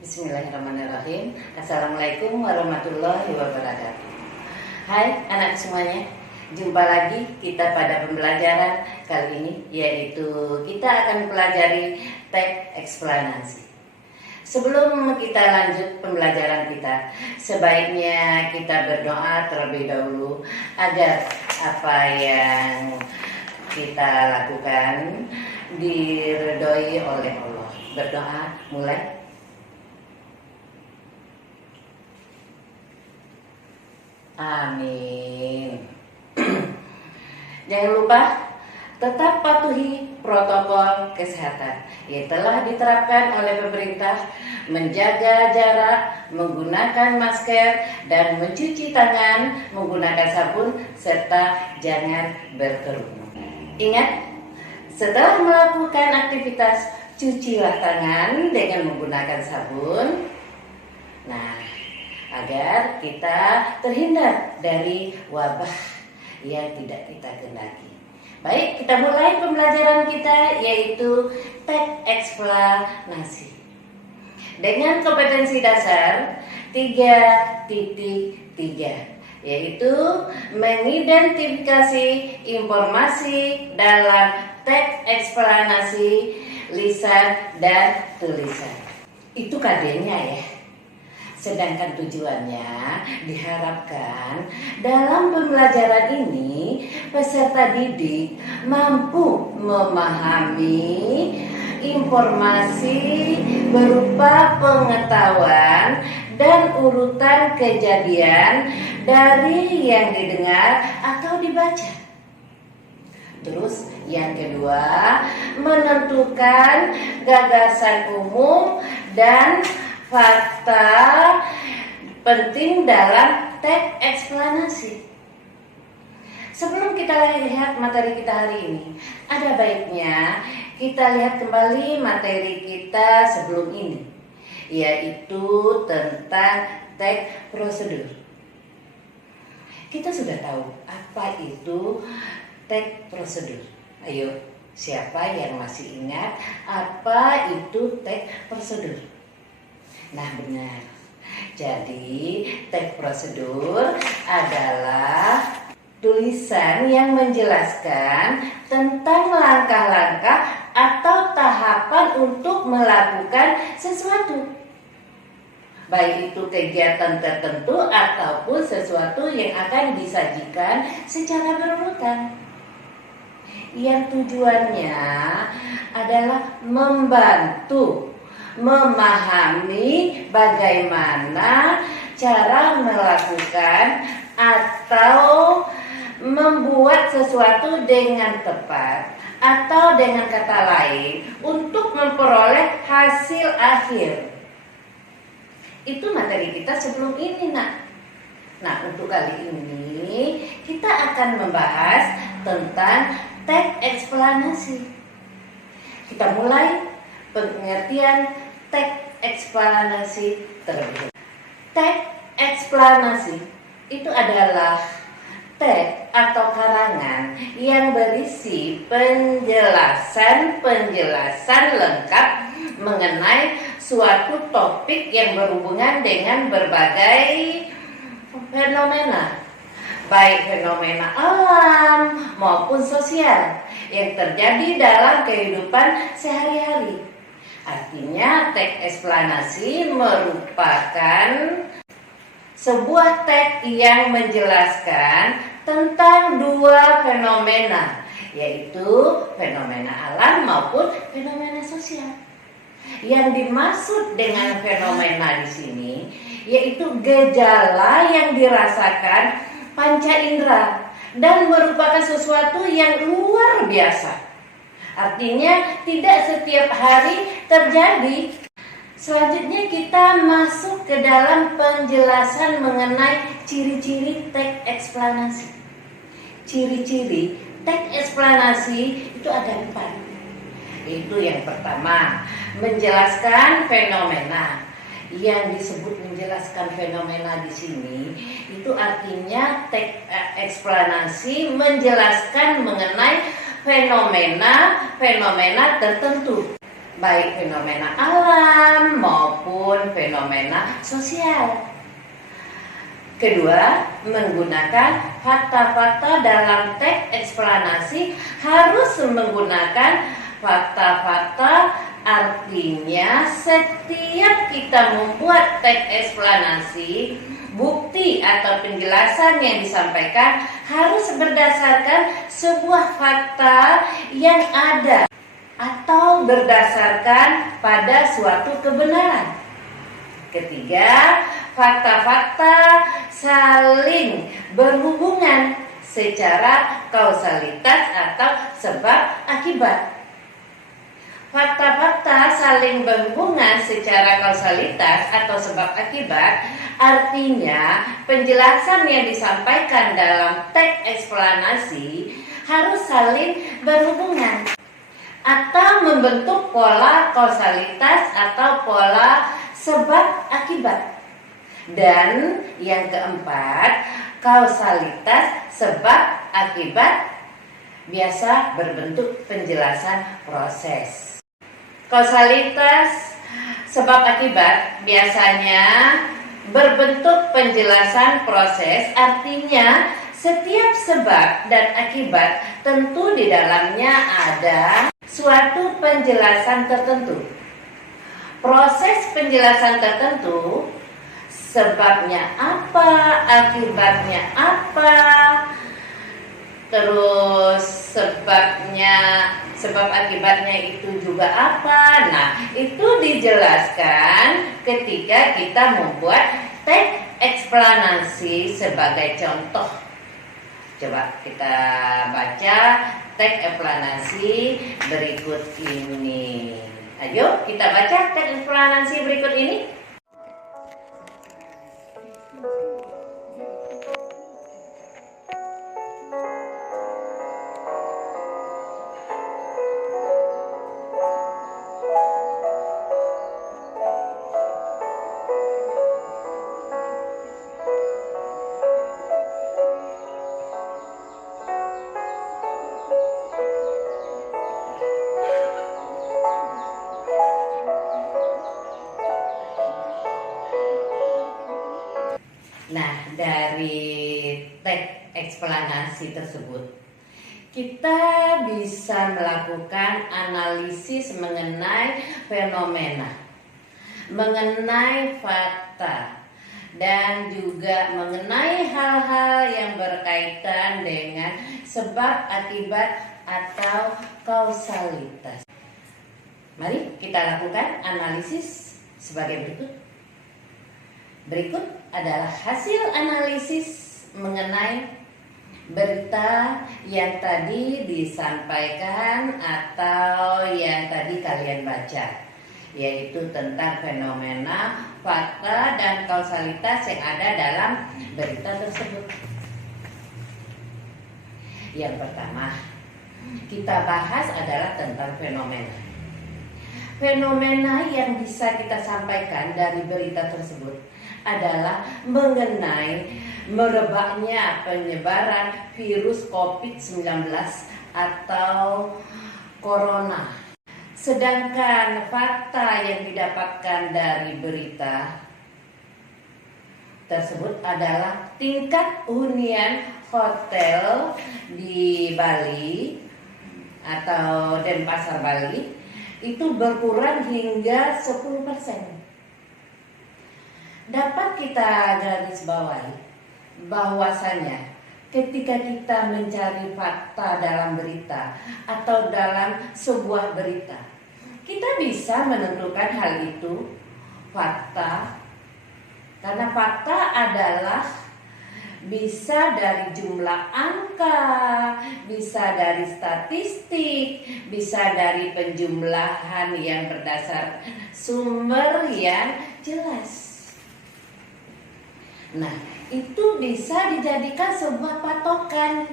Bismillahirrahmanirrahim. Assalamualaikum warahmatullahi wabarakatuh. Hai anak semuanya, jumpa lagi kita pada pembelajaran kali ini, yaitu kita akan pelajari teks eksplanasi. Sebelum kita lanjut pembelajaran kita, sebaiknya kita berdoa terlebih dahulu agar apa yang kita lakukan diridhoi oleh Allah. Berdoa, mulai. Amin. Jangan lupa tetap patuhi protokol kesehatan yang telah diterapkan oleh pemerintah, menjaga jarak, menggunakan masker, dan mencuci tangan menggunakan sabun, serta jangan berkerumun. Ingat, setelah melakukan aktivitas, cucilah tangan dengan menggunakan sabun. Nah, agar kita terhindar dari wabah yang tidak kita kendaki. Baik, kita mulai pembelajaran kita, yaitu teks eksplanasi. Dengan kompetensi dasar 3.3, yaitu mengidentifikasi informasi dalam teks eksplanasi lisan dan tulisan. Itu KD-nya ya. Sedangkan tujuannya diharapkan dalam pembelajaran ini peserta didik mampu memahami informasi berupa pengetahuan dan urutan kejadian dari yang didengar atau dibaca. Terus yang kedua, menentukan gagasan umum dan fakta penting dalam teks eksplanasi. Sebelum kita lihat materi kita hari ini, ada baiknya kita lihat kembali materi kita sebelum ini, yaitu tentang teks prosedur. Kita sudah tahu apa itu teks prosedur. Ayo, siapa yang masih ingat apa itu teks prosedur? Nah, benar. Jadi, teks prosedur adalah tulisan yang menjelaskan tentang langkah-langkah atau tahapan untuk melakukan sesuatu. Baik itu kegiatan tertentu ataupun sesuatu yang akan disajikan secara berurutan. Yang tujuannya adalah membantu memahami bagaimana cara melakukan atau membuat sesuatu dengan tepat, atau dengan kata lain untuk memperoleh hasil akhir. Itu materi kita sebelum ini, nak. Nah, untuk kali ini kita akan membahas tentang teks eksplanasi. Kita mulai pengertian teks eksplanasi terlebih dahulu. Teks eksplanasi itu adalah teks atau karangan yang berisi penjelasan lengkap mengenai suatu topik yang berhubungan dengan berbagai fenomena, baik fenomena alam maupun sosial yang terjadi dalam kehidupan sehari-hari. Artinya, teks eksplanasi merupakan sebuah teks yang menjelaskan tentang dua fenomena, yaitu fenomena alam maupun fenomena sosial. Yang dimaksud dengan fenomena di sini yaitu gejala yang dirasakan panca indera dan merupakan sesuatu yang luar biasa. Artinya tidak setiap hari terjadi. Selanjutnya kita masuk ke dalam penjelasan mengenai ciri-ciri teks eksplanasi. Ciri-ciri teks eksplanasi itu ada 4. Itu yang pertama, menjelaskan fenomena. Yang disebut menjelaskan fenomena di sini itu artinya teks eksplanasi menjelaskan mengenai fenomena tertentu. baik fenomena alam maupun fenomena sosial. Kedua, menggunakan fakta-fakta dalam teks eksplanasi harus menggunakan fakta-fakta, artinya setiap kita membuat teks eksplanasi, bukti atau penjelasan yang disampaikan harus berdasarkan sebuah fakta yang ada atau berdasarkan pada suatu kebenaran. Ketiga, fakta-fakta saling berhubungan secara kausalitas atau sebab akibat. Fakta-fakta saling berhubungan secara kausalitas atau sebab akibat artinya penjelasan yang disampaikan dalam teks eksplanasi harus saling berhubungan atau membentuk pola kausalitas atau pola sebab akibat. Dan yang keempat, kausalitas sebab akibat biasa berbentuk penjelasan proses. Kausalitas sebab akibat biasanya berbentuk penjelasan proses, artinya setiap sebab dan akibat tentu di dalamnya ada suatu penjelasan tertentu. Proses penjelasan tertentu, sebabnya apa, akibatnya apa, terus sebab akibatnya itu juga apa. Nah, itu dijelaskan ketika kita membuat teks eksplanasi sebagai contoh. Coba kita baca teks eksplanasi berikut ini. Ayo kita baca teks eksplanasi berikut ini. Nah, dari teks eksplanasi tersebut kita bisa melakukan analisis mengenai fenomena, mengenai fakta, dan juga mengenai hal-hal yang berkaitan dengan sebab akibat atau kausalitas. Mari kita lakukan analisis sebagai berikut. Berikut adalah hasil analisis mengenai berita yang tadi disampaikan atau yang tadi kalian baca, yaitu tentang fenomena, fakta, dan kausalitas yang ada dalam berita tersebut. Yang pertama, kita bahas adalah tentang fenomena. Fenomena yang bisa kita sampaikan dari berita tersebut adalah mengenai merebaknya penyebaran virus COVID-19 atau corona. Sedangkan fakta yang didapatkan dari berita tersebut adalah tingkat hunian hotel di Bali atau Denpasar Bali itu berkurang hingga 10%. Dapat kita garis bawahi bahwasanya ketika kita mencari fakta dalam berita atau dalam sebuah berita, kita bisa menentukan hal itu fakta, karena fakta adalah bisa dari jumlah angka, bisa dari statistik, bisa dari penjumlahan yang berdasar sumber yang jelas. Nah, itu bisa dijadikan sebuah patokan.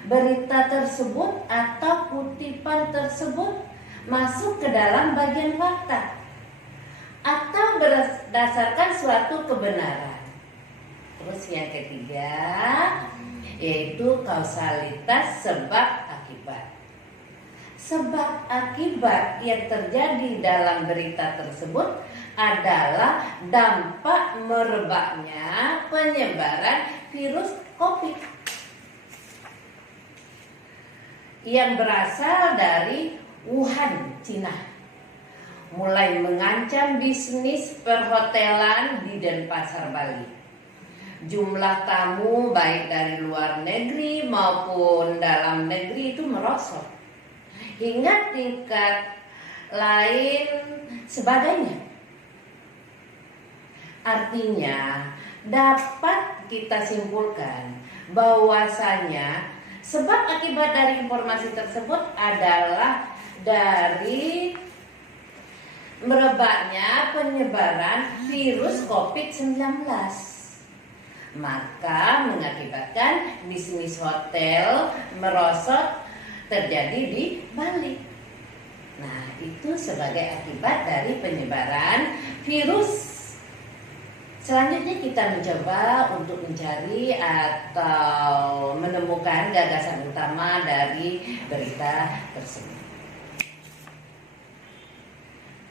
Berita tersebut atau kutipan tersebut masuk ke dalam bagian fakta atau berdasarkan suatu kebenaran. Terus yang ketiga yaitu kausalitas sebab akibat. Sebab akibat yang terjadi dalam berita tersebut adalah dampak merebaknya penyebaran virus COVID yang berasal dari Wuhan, Cina, mulai mengancam bisnis perhotelan di Denpasar, Bali. Jumlah tamu baik dari luar negeri maupun dalam negeri itu merosot hingga tingkat lain sebagainya. Artinya dapat kita simpulkan bahwasanya sebab akibat dari informasi tersebut adalah dari merebaknya penyebaran virus COVID-19. Maka mengakibatkan bisnis hotel merosot terjadi di Bali. Nah, itu sebagai akibat dari penyebaran virus. Selanjutnya kita mencoba untuk mencari atau menemukan gagasan utama dari berita tersebut.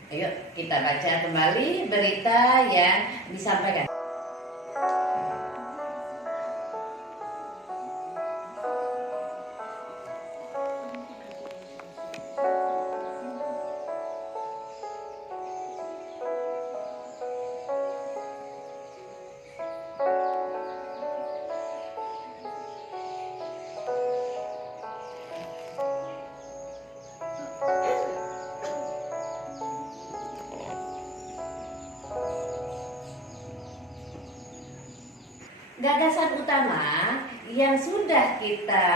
Ayo kita baca kembali berita yang disampaikan. Gagasan utama yang sudah kita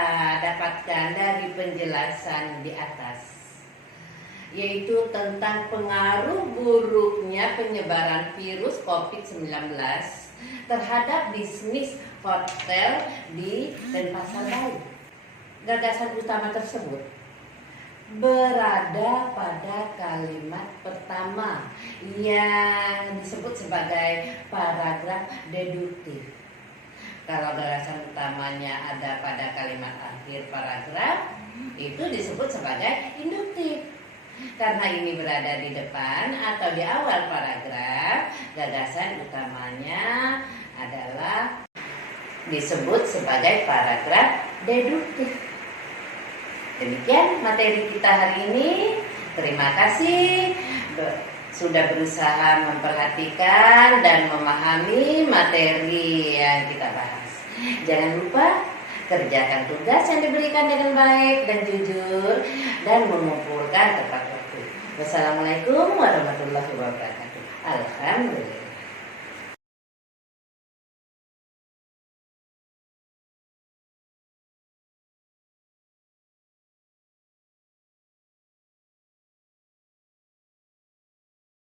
dapatkan dari penjelasan di atas, yaitu tentang pengaruh buruknya penyebaran virus COVID-19 terhadap bisnis hotel di Denpasar, Bali. Gagasan utama tersebut berada pada kalimat pertama yang disebut sebagai paragraf deduktif. Kalau gagasan utamanya ada pada kalimat akhir paragraf, itu disebut sebagai induktif. Karena ini berada di depan atau di awal paragraf, gagasan utamanya adalah disebut sebagai paragraf deduktif. Demikian materi kita hari ini. Terima kasih sudah berusaha memperhatikan dan memahami materi yang kita bahas. Jangan lupa kerjakan tugas yang diberikan dengan baik dan jujur dan mengumpulkan tepat waktu. Wassalamualaikum warahmatullahi wabarakatuh.